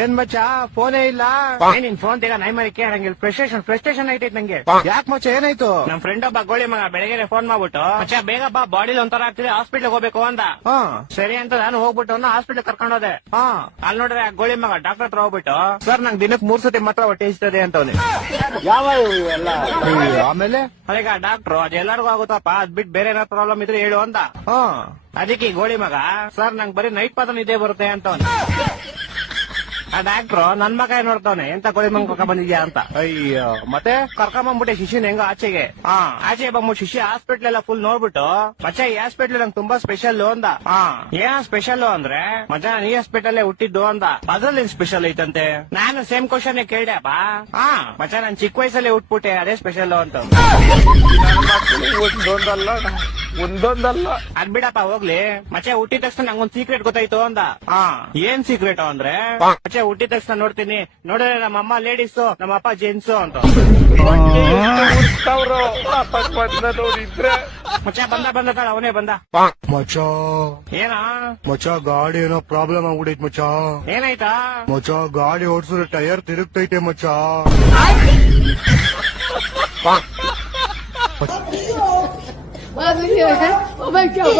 ಏನ್ ಮಚ್ಚ ಫೋನೇ ಇಲ್ಲ. ನಿನ್ ಫೋನ್ ತೆಗ ನೈ ಮರಿ ಕೇಳಂಗಿಲ್ಲ. ಫ್ರಸ್ಟ್ರೇಷನ್ ಐತೈತ್ ನಂಗೆ. ಯಾಕೆ ಮಚ್ಚ ಏನಾಯ್ತು? ನಮ್ ಫ್ರೆಂಡ್ ಒಬ್ಬ ಗೋಳಿ ಮಗ ಬೆಳಗ್ಗೆ ಫೋನ್ ಮಾಡ್ಬಿಟ್ಟು ಮಚ್ಚ ಬೇಗ ಬಾ ಬಾಡಿಲಿ ಒಂಥರ ಆಗ್ತಿದೆ ಹಾಸ್ಪಿಟ್ಲ್ ಹೋಗ್ಬೇಕು ಅಂದ. ಸರಿ ಅಂತ ನಾನು ಹೋಗ್ಬಿಟ್ಟು ಹಾಸ್ಪಿಟ್ಲ್ ಕರ್ಕೊಂಡು ಹೋದೆ. ಅಲ್ಲಿ ನೋಡ್ರೆ ಗೋಳಿ ಮಗ ಡಾಕ್ಟರ್ ಹತ್ರ ಹೋಗ್ಬಿಟ್ಟು ಸರ್ ನಂಗೆ ದಿನಕ್ಕೆ 3 ಸತಿ ಮಾತ್ರ ಹೊಟ್ಟೆ ಇಸ್ತದೆ ಅಂತವನೆ. ಯಾವ ಎಲ್ಲ ಆಮೇಲೆ ಅದೀಗ ಡಾಕ್ಟ್ರು ಅದೆಲ್ಲರಿಗೂ ಆಗುತ್ತಪ್ಪ ಅದ್ ಬಿಟ್ಟು ಬೇರೆ ಏನಾದ್ರು ಪ್ರಾಬ್ಲಮ್ ಇದ್ರೆ ಹೇಳು ಅಂತ. ಅದಕ್ಕೆ ಗೋಳಿ ಮಗ ಸರ್ ನಂಗೆ ಬರೀ ನೈಟ್ ಮಾತ್ರ ನಿದ್ದೆ ಬರುತ್ತೆ ಅಂತವನೆ. ಆ ಡಾಕ್ಟ್ರು ನನ್ ಮಗ ನೋಡ್ತಾವನೆ ಎಂತ ಗೋಳಿ ಮಗ ಕರ್ಕೊಂಡ್ ಬಂದಿದ್ಯಾ ಅಂತ. ಅಯ್ಯೋ ಮತ್ತೆ ಕರ್ಕೊಂಬಂದ್ಬಿಟ್ಟೆ ಶಿಶಿನ ಹೆಂಗ ಆಚೆಗೆ. ಆಚೆ ಬಂದ್ಬಿಟ್ಟು ಶಿಶಿ ಹಾಸ್ಪಿಟ್ಲ್ ಎಲ್ಲ ಫುಲ್ ನೋಡ್ಬಿಟ್ಟು ಮಚ್ಚ ಈ ಹಾಸ್ಪಿಟ್ಲ್ ನಂಗೆ ತುಂಬಾ ಸ್ಪೆಷಲ್ ಅಂದ. ಏನ ಸ್ಪೆಷಲ್ ಅಂದ್ರೆ ಮಚ್ಚ ನಾನು ಈ ಹಾಸ್ಪಿಟಲ್ ಹುಟ್ಟಿದ್ದು ಅಂದ. ಅದ್ರಲ್ಲಿ ಸ್ಪೆಷಲ್ ಐತಂತೆ. ನಾನು ಸೇಮ್ ಕ್ವಶನ್ ಕೇಳ್ದೆಪ್ಪ. ಮಚ್ಚ ನಾನ್ ಚಿಕ್ಕ ವಯಸ್ಸಲ್ಲಿ ಹುಟ್ಬಿಟ್ಟೆ ಅದೇ ಸ್ಪೆಷಲ್ ಅಂತ. ಒಂದೊಂದಲ್ಲ ಅದ್ ಬಿಡಪ್ಪ ಹೋಗ್ಲಿ. ಮಚ್ಚ ಹುಟ್ಟಿದ ತಕ್ಷಣ ನಂಗೊಂದ್ ಸೀಕ್ರೆಟ್ ಗೊತ್ತಾಯ್ತು ಅಂದ. ಏನ್ ಸೀಕ್ರೆಟ್ ಅಂದ್ರೆ ಮಚ್ಚ ಹುಟ್ಟಿದ ತಕ್ಷಣ ನೋಡ್ತೀನಿ ನೋಡಿದ್ರೆ ನಮ್ಮ ಅಮ್ಮ ಲೇಡೀಸು ನಮ್ಮ ಅಪ್ಪ ಜೆಂಟ್ಸು ಅಂತ. ಮಚ್ಚ ಬಂದ ಕಾಳ ಅವನೇ ಬಂದ. ಮಚ್ಚ ಏನ ಮಚ್ಚ ಗಾಡಿ ಏನೋ ಪ್ರಾಬ್ಲಮ್ ಆಗ್ಬಿಟ್ಟೈತ್ ಮಚ್ಚ. ಏನಾಯ್ತಾ? ಮಚ್ಚ ಗಾಡಿ ಓಡಿಸಿದ್ರೆ ಟೈರ್ ತಿರುಗ್ತೈತೆ ಮಚ್ಚ. Oh my God,